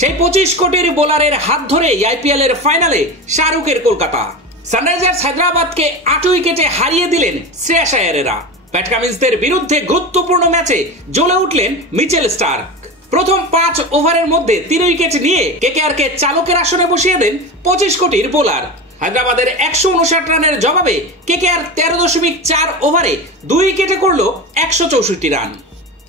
সেই 25 কোটির বোলারের হাত ধরে আইপিএল এর ফাইনালে শাহরুখের কলকাতা। সানরাইজার্স হায়দ্রাবাদকে 8 উইকেটে হারিয়ে দিলেন শ্রেয়াস আয়ারেরা। প্যাট কামিন্সদের বিরুদ্ধে গুরুত্বপূর্ণ ম্যাচে জ্বলে উঠলেন মিচেল স্টার্ক। প্রথম 5 ওভারের মধ্যে 3 উইকেট নিয়ে কেকেআরকে চালকের আসনে বসিয়ে দেন 25 কোটির বোলার। হায়দ্রাবাদের 159 রানের জবাবে কেকেআর 13.4 ওভারে 2 উইকেটে করল 164 রান।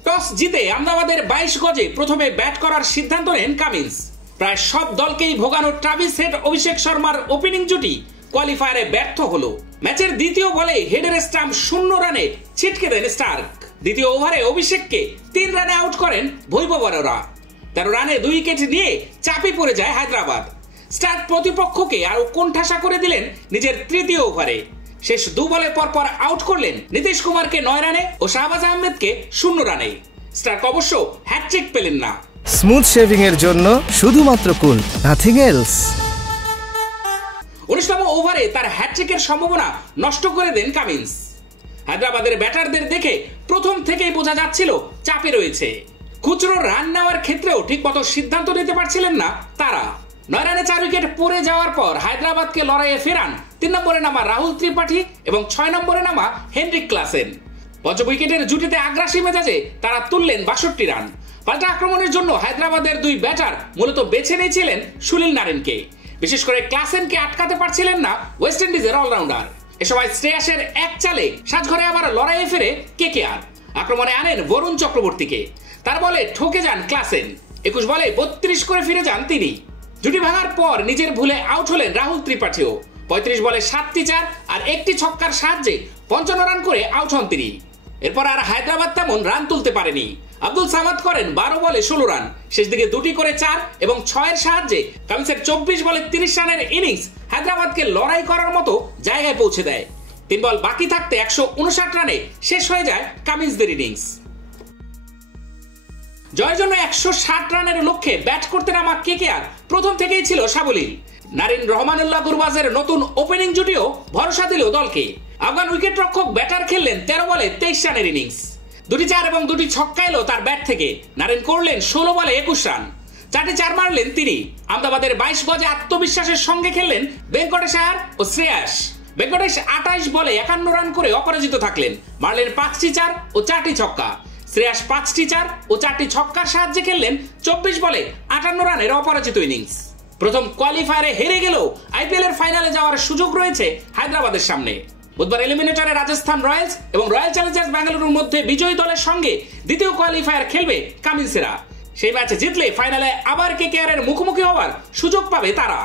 টস জিতে আহমেদাবাদের 22 গজে প্রথমে ব্যাট করার সিদ্ধান্ত নেন কামিন্স। প্রায় সব দলকেই ভোগানো ট্রাভিস হেড অভিষেক শর্মার ওপেনিং জুটি কোয়ালিফায়ারে ব্যর্থ হলো। ম্যাচের দ্বিতীয় বলে হেডের স্টাম্প 0 রানে ছিটকে দেন স্টার্ক। দ্বিতীয় ওভারে অভিষেককে 3 রানে আউট করেন বৈভব অরোরা। 13 রানে 2 উইকেট নিয়ে চাপে পড়ে যায় হায়দ্রাবাদ। স্টার্ক প্রতিপক্ষকে আরো কোণঠাসা করে দিলেন নিজের তৃতীয় ওভারে। শেষ 2 বলে পরপর আউট করলেন নীতিশ কুমারকে 9 রানে ও শাহবাজ আহমেদকে 0 রানে। স্টার্ক অবশ্য হ্যাটট্রিক পেলেন না। স্মুথ শেভিং এর জন্য শুধুমাত্র কুল, নাথিং এলস। 19তম ওভারে তার হ্যাটট্রিকের সম্ভাবনা নষ্ট করে দেন কামিন্স। হায়দ্রাবাদের ব্যাটারদের দেখে প্রথম থেকেই বোঝা যাচ্ছিল চাপে রয়েছে। খুচরো রান নেওয়ার ক্ষেত্রেও ঠিকমতো সিদ্ধান্ত নিতে পারছিলেন না তারা। 9 রানে 4 উইকেট পড়ে যাওয়ার পর হায়দ্রাবাদকে লড়াইয়ে ফেরান 3 নম্বরে নামা রাহুল ত্রিপাঠী এবং 6 নম্বরে নামা হেনরিক ক্লাসেন। 5 উইকেটের জুটিতে আগ্রাসী মেজাজে তারা তুললেন 62 রান। পাল্টা আক্রমণের জন্য হায়দ্রাবাদের 2 ব্যাটার মূলত বেছে নিয়েছিলেন সুনীল নারিনকে। বিশেষ করে ক্লাসেনকে আটকাতে পারছিলেন না ওয়েস্ট ইন্ডিজের অলরাউন্ডার। এ সময় শ্রেয়াসের এক চালে সাজঘরে আবার লড়াইয়ে ফেরে কেকেআর। আক্রমণে আনেন বরুণ চক্রবর্তীকে। তার বলে ঠকে যান ক্লাসেন। 21 বলে 32 করে ফিরে যান তিনি। জুটি ভাঙার পর নিজের ভুলে আউট হলেন রাহুল ত্রিপাঠীও। 35 বলে 7টি 4 আর 1টি ছক্কার সাহায্যে 55 রান করে আউট হন তিনি। এরপর আর হায়দ্রাবাদ তেমন রান তুলতে পারেনি। আব্দুল সামাদ করেন 12 বলে 16 রান। শেষ দিকে 2টি করে 4 এবং 6 এর সাহায্যে কামিন্সের 24 বলে 30 রানের ইনিংস হায়দ্রাবাদকে লড়াই করার মতো জায়গায় পৌঁছে দেয়। 3 বল বাকি থাকতে 159 রানে শেষ হয়ে যায় কামিন্সদের ইনিংস। জয়ের জন্য 160 রানের লক্ষ্যে ব্যাট করতে নামা কেকেআর প্রথম থেকেই ছিল সাবলীল। নারিন রহমানুল্লাহ গুরবাজের নতুন ওপেনিং জুটিও ভরসা দিল দলকে। আফগান উইকেট রক্ষক ব্যাটার খেললেন 13 বলে 23 রানের ইনিংস। 2টি 4 এবং 2টি ছক্কা এলো তার ব্যাট থেকে। নারিন করলেন 16 বলে 21 রান। 4টি 4 মারলেন তিনি। আহমেদাবাদের 22 গজে আত্মবিশ্বাসের সঙ্গে খেললেন ভেঙ্কটেশ আয়ার ও শ্রেয়াস। ভেঙ্কটেশ 28 বলে 51 রান করে অপরাজিত থাকলেন। মারলেন 5টি 4 ও 4টি ছক্কা। শ্রেয়াস 5টি 4 ও 4টি ছক্কার সাহায্যে খেললেন 24 বলে 58 রানের অপরাজিত ইনিংস। প্রথম কোয়ালিফায়ারে হেরে গেলেও আইপিএল এর ফাইনালে যাওয়ার সুযোগ রয়েছে হায়দ্রাবাদের সামনে। বুধবার এলিমিনেটরে রাজস্থান রয়্যালস এবং রয়্যাল চ্যালেঞ্জার্স বেঙ্গালুরুর মধ্যে বিজয়ী দলের সঙ্গে দ্বিতীয় কোয়ালিফায়ার খেলবে কামিন্সেরা। সেই ম্যাচে জিতলে ফাইনালে আবার কেকেআর এর মুখোমুখি হওয়ার সুযোগ পাবে তারা।